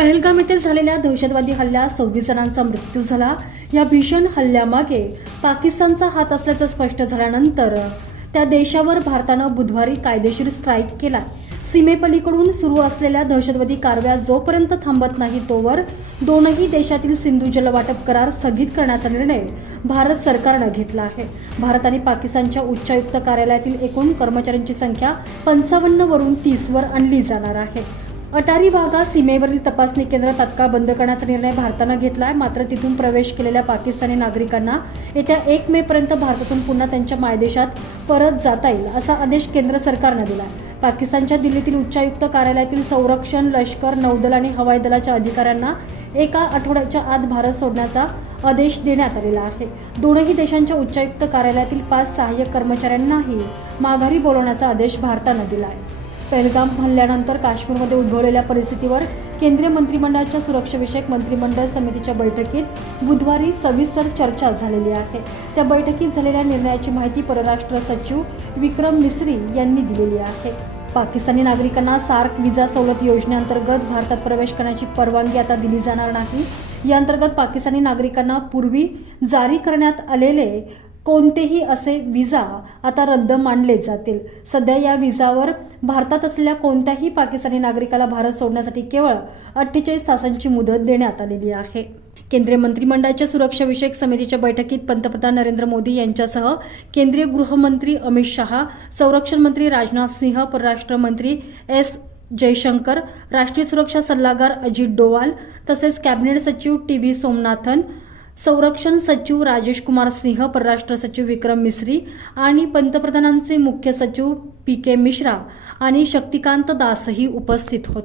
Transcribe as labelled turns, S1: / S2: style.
S1: पहलगाम येथे झालेल्या दहशतवादी हल्ल्यात सव्वीस जणांचा मृत्यू झाला. या भीषण हल्ल्यामागे पाकिस्तानचा हात असल्याचं स्पष्ट झाल्यानंतर त्या देशावर भारतानं बुधवारी कायदेशीर स्ट्राईक केला. सीमेपलीकडून सुरू असलेल्या दहशतवादी कारवाया जोपर्यंत थांबत नाही तोवर दोनही देशातील सिंधू जलवाटप करार स्थगित करण्याचा निर्णय भारत सरकारनं घेतला आहे. भारत आणि पाकिस्तानच्या उच्चायुक्त कार्यालयातील एकूण कर्मचाऱ्यांची संख्या पंचावन्न वरून तीस वर आणली जाणार आहे. अटारी भागात सीमेवरील तपासणी केंद्र तात्काळ बंद करण्याचा निर्णय भारतानं घेतलाय. मात्र तिथून प्रवेश केलेल्या पाकिस्तानी नागरिकांना येत्या एक मे पर्यंत भारतातून पुन्हा त्यांच्या मायदेशात परत जाता येईल असा आदेश केंद्र सरकारनं दिलाय. पाकिस्तानच्या दिल्लीतील उच्चायुक्त कार्यालयातील संरक्षण लष्कर नौदल आणि हवाई दलाच्या अधिकाऱ्यांना एका आठवड्याच्या आत भारत सोडण्याचा आदेश देण्यात आलेला आहे. दोनही देशांच्या उच्चायुक्त कार्यालयातील पाच सहाय्यक कर्मचाऱ्यांनाही माघारी बोलवण्याचा आदेश भारतानं दिला आहे पहलगाम हल्ल्यानंतर काश्मीरमध्ये उद्भवलेल्या परिस्थितीवर केंद्रीय मंत्रिमंडळाच्या सुरक्षाविषयक मंत्रिमंडळ समितीच्या बैठकीत बुधवारी सविस्तर चर्चा झालेली आहे. त्या बैठकीत झालेल्या निर्णयाची माहिती परराष्ट्र सचिव विक्रम मिस्री यांनी दिलेली आहे. पाकिस्तानी नागरिकांना सार्क विजा सवलत योजनेअंतर्गत भारतात प्रवेश करण्याची परवानगी आता दिली जाणार नाही. या अंतर्गत पाकिस्तानी नागरिकांना पूर्वी जारी करण्यात आलेले कोणतेही असे विजा आता रद्द मानले जातील. सध्या या विजावर भारतात असलेल्या कोणत्याही पाकिस्तानी नागरिकाला भारत सोडण्यासाठी केवळ अठ्ठेचाळीस तासांची मुदत देण्यात आलेली आहे. केंद्रीय मंत्रिमंडळाच्या सुरक्षाविषयक समितीच्या बैठकीत पंतप्रधान नरेंद्र मोदी यांच्यासह केंद्रीय गृहमंत्री अमित शहा संरक्षण मंत्री राजनाथ सिंह परराष्ट्र मंत्री एस जयशंकर राष्ट्रीय सुरक्षा सल्लागार अजित डोवाल तसेच कॅबिनेट सचिव टी व्ही सोमनाथन संरक्षण सचिव राजेश कुमार सिंह परराष्ट्र सचिव विक्रम मिस्री आणि पंतप्रधानांचे मुख्य सचिव पी के मिश्रा आणि शक्तिकांत दासही उपस्थित होते.